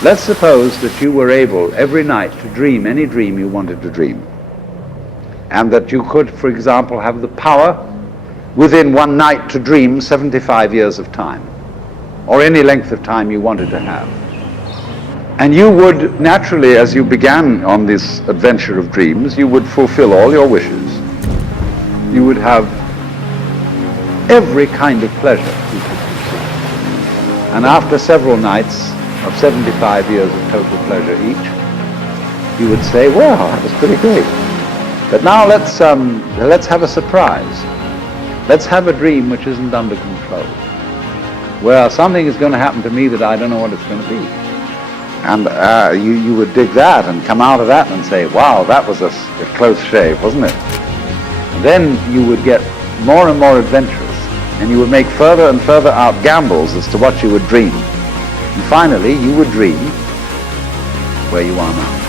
Let's suppose that you were able every night to dream any dream you wanted to dream, and that you could, for example, have the power within one night to dream 75 years of time, or any length of time you wanted to have. And you would naturally, as you began on this adventure of dreams, you would fulfill all your wishes. You would have every kind of pleasure you could conceive. And after several nights of 75 years of total pleasure each, you would say, well, that was pretty great. But now let's have a surprise. Let's have a dream which isn't under control, where something is going to happen to me that I don't know what it's going to be. And you would dig that and come out of that and say, wow, that was a close shave, wasn't it? And then you would get more and more adventurous, and you would make further and further out gambles as to what you would dream. And finally, you would dream where you are now.